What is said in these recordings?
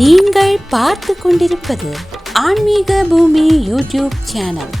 நீங்கள் பார்த்து கொண்டிருப்பது ஆன்மீக பூமி யூடியூப் சேனல்.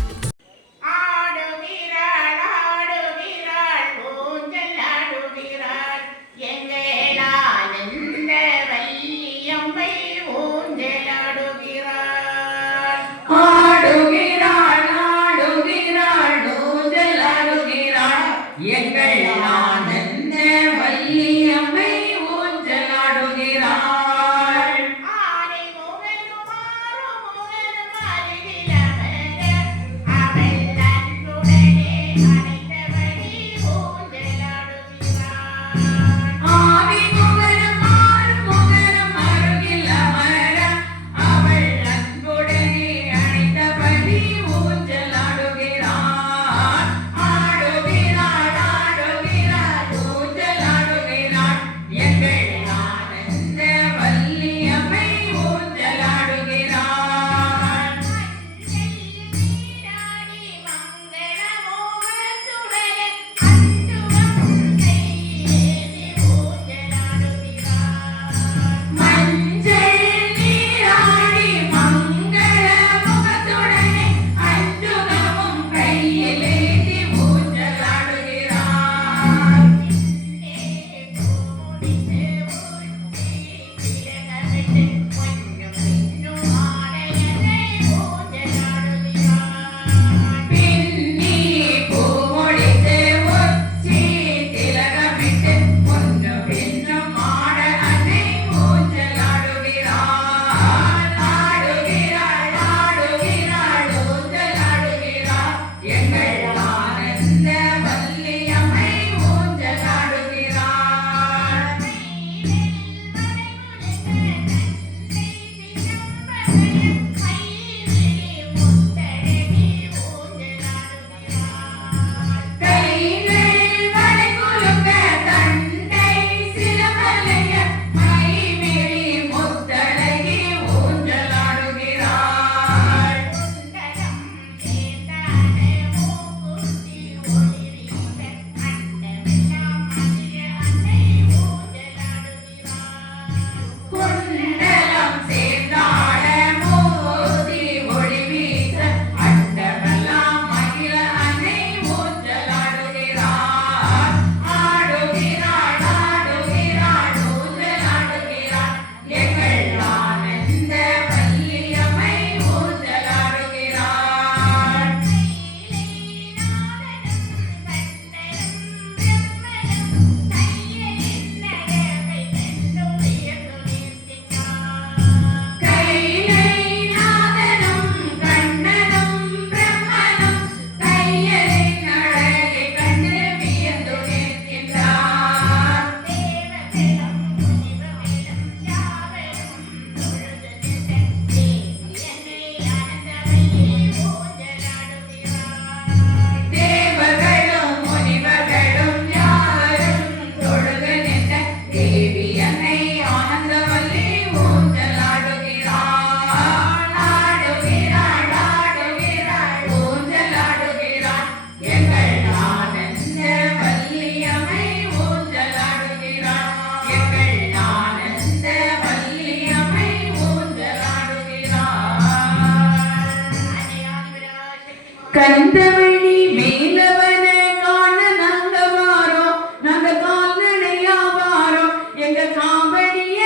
கந்தவழி மேலவன காண நாங்க வாரோம், நாங்க கால்நடையா வாரோம். எங்க காவடிய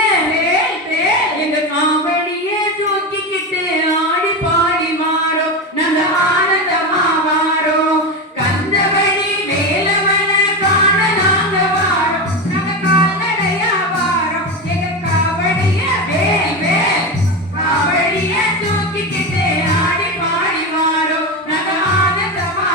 எங்க காவடிய தூக்கிக்கிட்டு ஆடி பாடி மாறோம், நாங்க ஆனந்தமா வாரோம். கந்தவழி மேலவன காண நாங்க வாரோம், நாங்க கால்நடையா வாரோம். எங்க காவடிய காவடிய தூக்கிக்கிட்டு ஆடி பாடி மாறோம், நாங்க ஆனந்தமா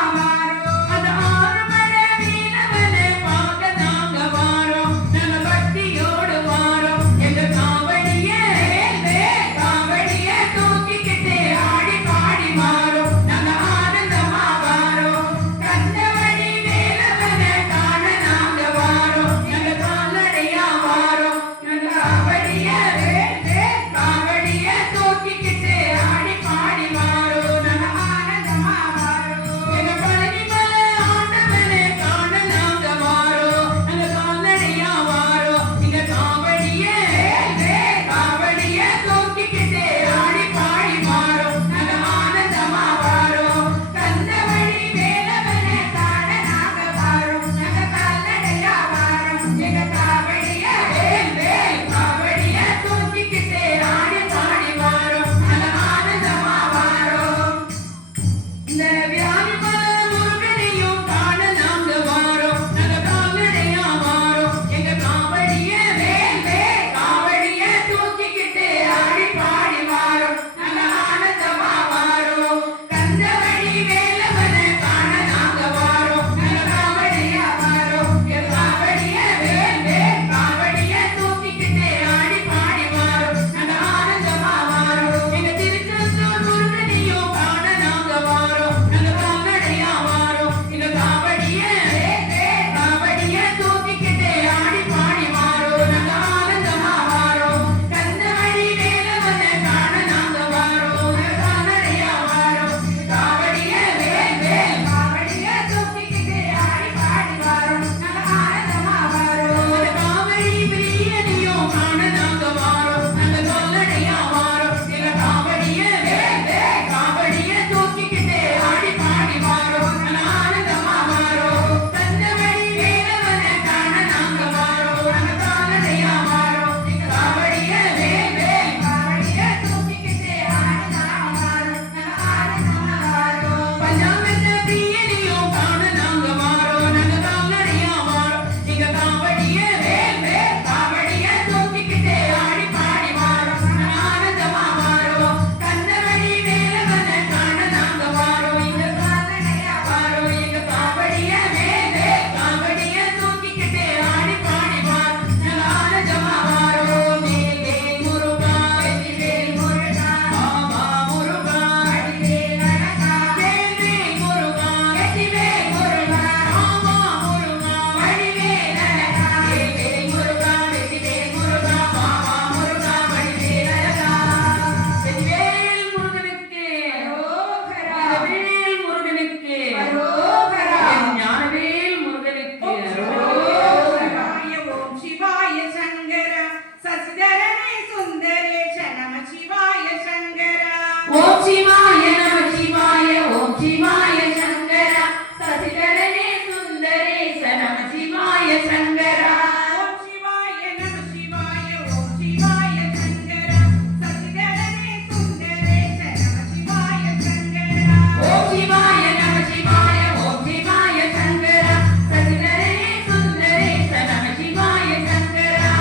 சிவாய நம சிவாய ஓம் சிவாய சங்கரா சசிதரனே சுந்தரேச நம சிவாய சங்கரா ஓம் சிவாய நம சிவாய ஓம் சிவாய சங்கரா சசிதரனே சுந்தரேச நம சிவாய சங்கரா ஓம் சிவாய நம சிவாய ஓம் சிவாய சங்கரா சசிதரனே சுந்தரேச நம சிவாய சங்கரா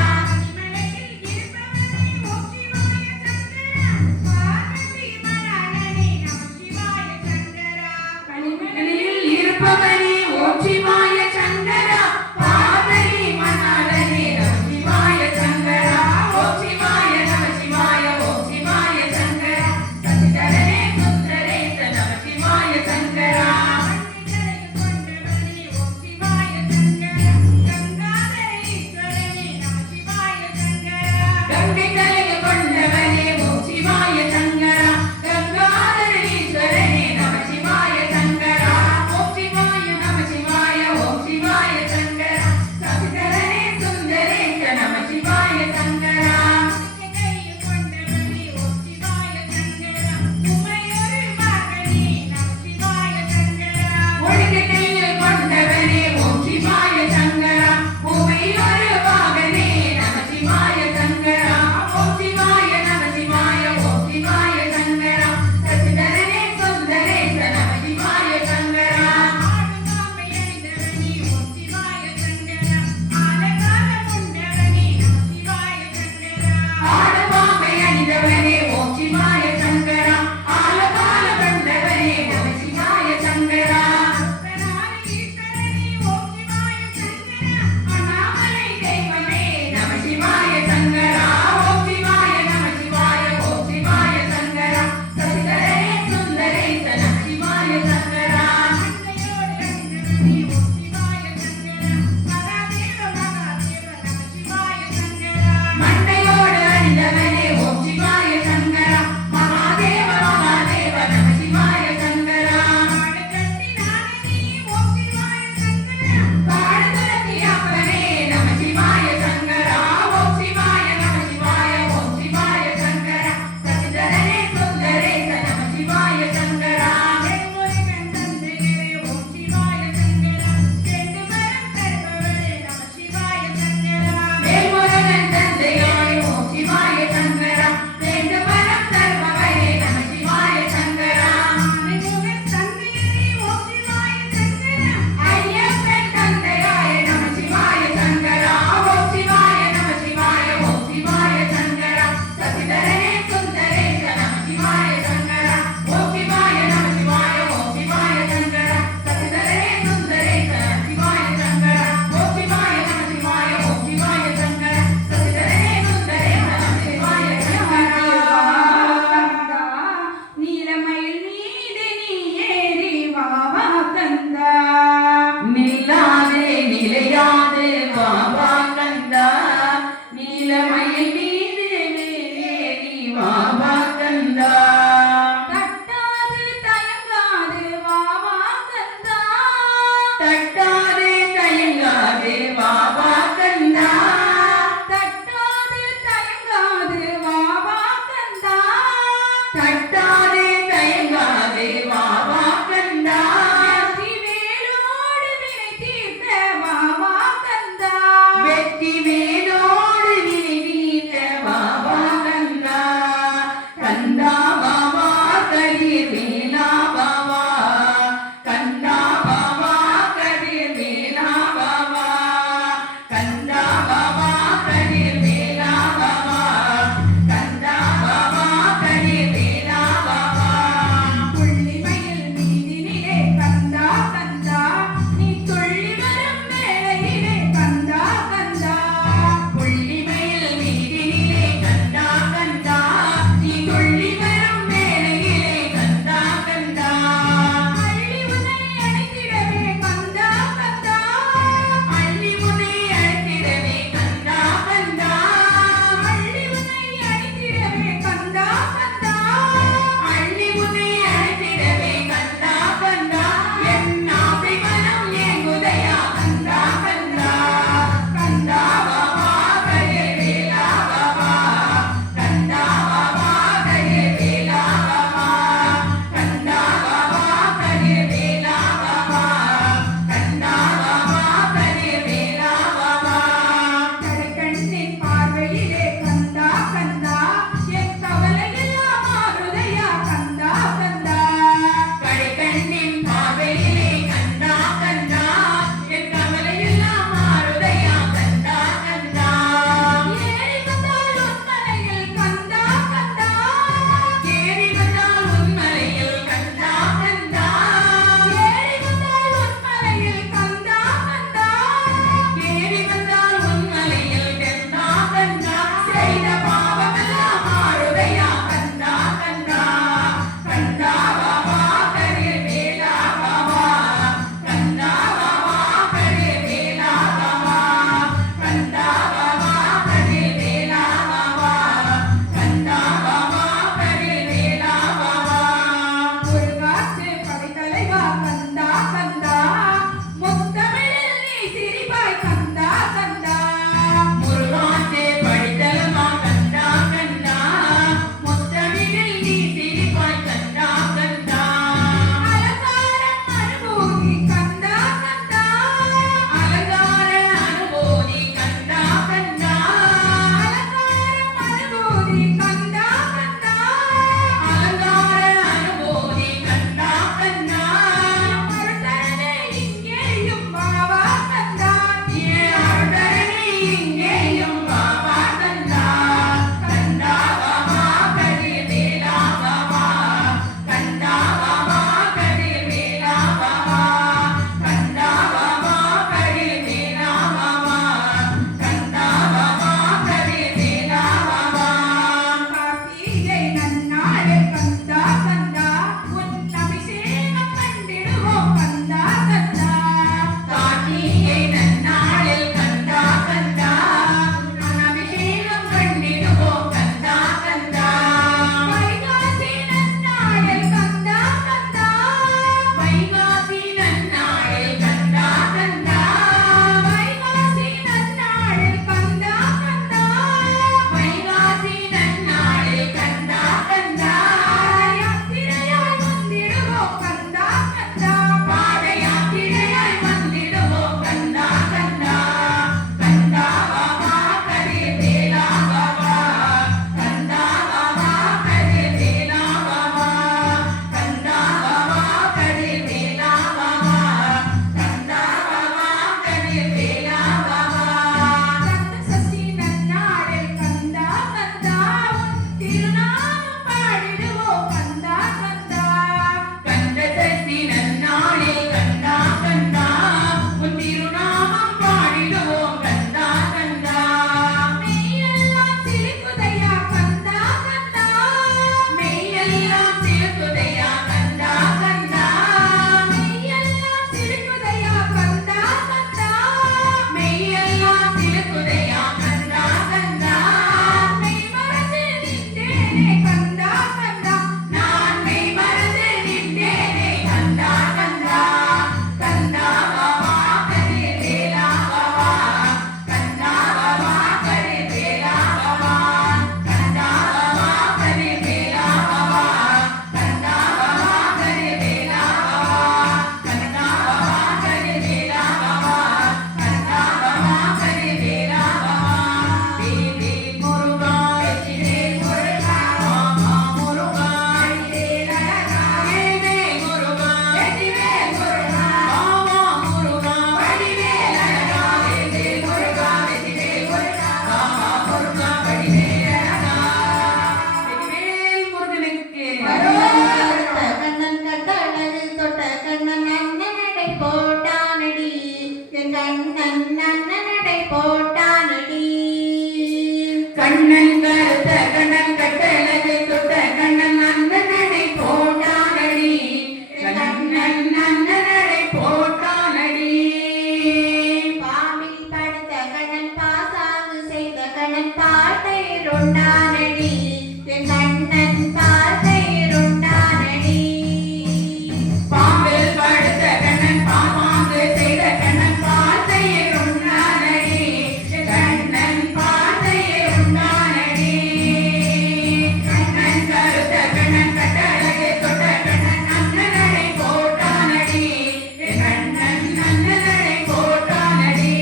மலையில் இருப்பவனே ஓம் சிவாய சங்கரா பார்வதி மணாளனே நம சிவாய சங்கரா பனிமலையில் இருப்பவனே ஓம் சிவாய சங்கரா பார்வதி மணாளனே நம சிவாய சங்கரா ஓம் சிவாய நம சிவாய ஓம் சிவாய சங்கரா சசிதரனே சுந்தரேச நம சிவாய சங்கரா கொண்டவனே ஓம் சிவாய சங்கரா கங்காதரீஸ்வரனே நம சிவாய சங்கரா கங்கை தலையை கொண்டவனே ஓம் சிவாய சங்கரா கங்காதரீஸ்வரனே நம சிவாய சங்கரா ஓம் சிவாய நம சிவாய ஓம் சிவாய சங்கரா சசிதரனே சுந்தரேச நம சிவாய சங்கரா கையில் கொண்டவனே ஓம் சிவாய சங்கரா உமையொரு மகனே நம சிவாய சங்கரா ஒழுங்கு கையில் கொண்டவனே ஓம் சிவாய சங்கரா உமையொரு பாகனே நம சிவாய சங்கரா ஓம் சிவாய நம சிவாய ஓம் சிவாய சங்கரா சசிதரனே சுந்தரேச நம சிவாய சங்கரா ஆடுகாமை அணிந்தவனே ஓம் சிவாய சங்கரா ஆலகால கொண்டவனே நம சிவாய சங்கரா ஆடபாமை அணிந்தவனே ஓம் சிவாய சங்கரா ஆலகால கண்டவனே நம சிவாய சங்கரா ஈஸ்வரனே ஓம் சிவாய சங்கரா அண்ணாமலை தெய்வமே நம சிவாய சங்கரா ஓம் சிவாய நம சிவாய ஓம் சிவாய சங்கரா சசிதரனே சுந்தரேச நம சிவாய சங்கரா அன்னையோடு அணிந்தவனே ஓம் சிவாய சங்கரா மகாதேவ மகாதேவ நம சிவாய சங்கரா மண்டையோடு அணிந்தவனே ஓம் சிவாய சங்கரா மகாதேவ மகாதேவ நம சிவாய சங்கரா ஆடகட்டி நானே ஓம் சிவாய சங்கரா பாடுதலத்தி அப்பனே நம சிவாய சங்கரா ஓம் சிவாய நம சிவாய ஓம் சிவாய சங்கரா சசிதரனே சுந்தரேச நம சிவாய சங்கரா வேல்முருகன் தந்தையரே ஓம் சிவாய சங்கரா ரெண்டு மரம் தருபவரே நம சிவாய சங்கரா வேல்முருகன் தந்தையாய் ஓம் சிவாய சங்கரா ரெண்டு மரம் தருபவரே நம சிவாய சங்கரா ஆனைமுகன் தந்தையரே ஓம் சிவாய சங்கரா ஐயப்பன் தந்தையாய் நம சிவாய சங்கரா ஓம் சிவாய நம சிவாய ஓம் சிவாய சங்கரா சசிதரனே சுந்தரேச நம சிவாய சங்கரா ஓம் சிவாய நம சிவாய ஓம் சிவாய சங்கரா சசிதரனே சுந்தரேச நம சிவாய சங்கரா ஓம் சிவாய நம சிவாய ஓம் சிவாய சங்கரா சசிதரனே சுந்தரேச நம சிவாய சங்கரா நீலமயில் மீது நீ ஏறி வாவா கந்தா நில்லாதே நிலையாதே வாவா கந்தா நீலமயில் மீது நீ வாவா கந்தா தட்டாது தயங்காது வாவா கந்தா தட்டாதே தயங்காதே வாவா கந்தா தட்டாது தயங்காது வாவா கந்தா தட்டாதே தயங்காதே வாவா கந்தா வெற்றிவேலோடு வினை தீர்த்த வாவா கந்தா வெற்றி வேலோடு விரிவீட்ட வாவா கந்தா என் கண்ணன் பார்த்தையிருண்டானடி. பாம்பில் படுத்த கண்ணன் பாமாங்கு செய்த கண்ணன் பார்த்தையில் உண்டானடி. கண்ணன் பார்த்தையில் உண்டானடி. கண்ணன் கருத்த கண்ணன் கட்டழகு தொட்ட கண்ணன் அண்ணனடை போட்டானடி. கண்ணன் அண்ணனடை போட்டானடி.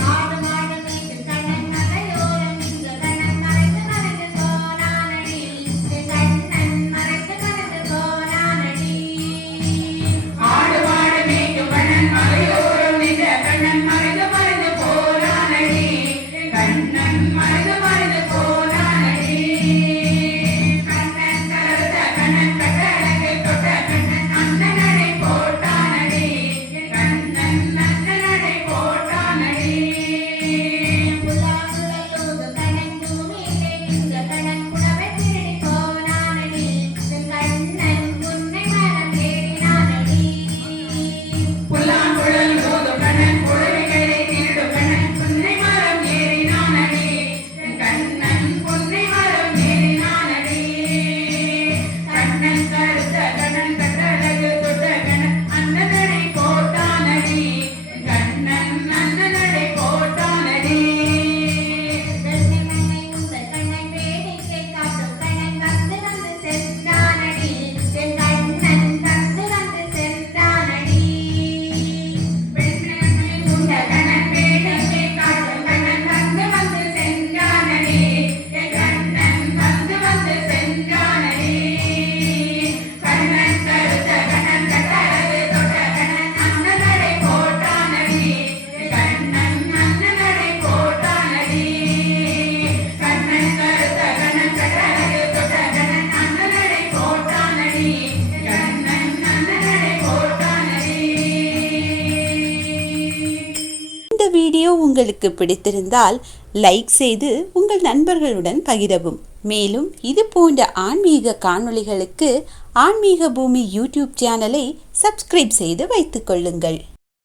மாடு மாடு மீது கண்ணன் மலையோரம் இங்கு கண்ணன் மறைத்து மறைந்து போனானடி. என் கண்ணன் மறைத்து மறைந்து போனானடி. ஆடு மாடு மேய்க்கும் கண்ணன் மலையோரம் நின்ற கண்ணன் மறைந்து மறைந்து போனானடி. கண்ணன் மறைந்து மறைந்து போனானடி. கண்ணன் கருத்த கண்ணன் கட்டழகு தொட்ட கண்ணன் அண்ணனடை போட்டானடி. கண்ணன் அண்ணனடை போட்டானடி. புல்லாங்குழலோடு கண்ணன் பூமியிலே இங்கு கண்ணன் புடவை திருடி போனானடி. என் கண்ணன் உன்னை மனம் தேடினானடி. புல்லாங்குழல் ஓதும் கண்ணன் புடவைகளை திருடும் கண்ணன் புன்னை மரம் ஏறினானடி. கண்ணன் புன்னை மரம் ஏறினானடி. கண்ணன் கருத்த கண்ணன் கட்டழகு தொட்ட கண்ணன் அண்ணனடை போட்டானடி. கண்ணன் அண்ணனடை போட்டானடி. வெள்ளை மண்ணை உங்கள் கண்ணன் வேடிக்கை காட்டும் கண்ணன் வந்து வந்து சென்றானடி. என் கண்ணன் வந்து வந்து சென்றானடி. வெண்ணிலமை உண்ட கண்ணன் வேடிக்கை காட்டும் கண்ணன் வந்து வந்து சென்றானடி. கண்ணன் வந்து வந்து சென்றானடி. கண்ணன் கருத்த கண்ணன் கட்டழகு தொட்ட கண்ணன் அண்ணனடை போட்டானடி. கண்ணன் அண்ணனடை போட்டானடி. கண்ணன் கருத்த கண்ணன் கட்டழகு தொட்ட கண்ணன் அண்ணனடை போட்டானடி. கண்ணன் அண்ணனடை போட்டானடி. இந்த வீடியோ உங்களுக்கு பிடித்திருந்தால் லைக் செய்து உங்கள் நண்பர்களுடன் பகிரவும். மேலும் இது போன்ற ஆன்மீக காணொளிகளுக்கு ஆன்மீக பூமி யூடியூப் சேனலை சப்ஸ்கிரைப் செய்து வைத்துக் கொள்ளுங்கள்.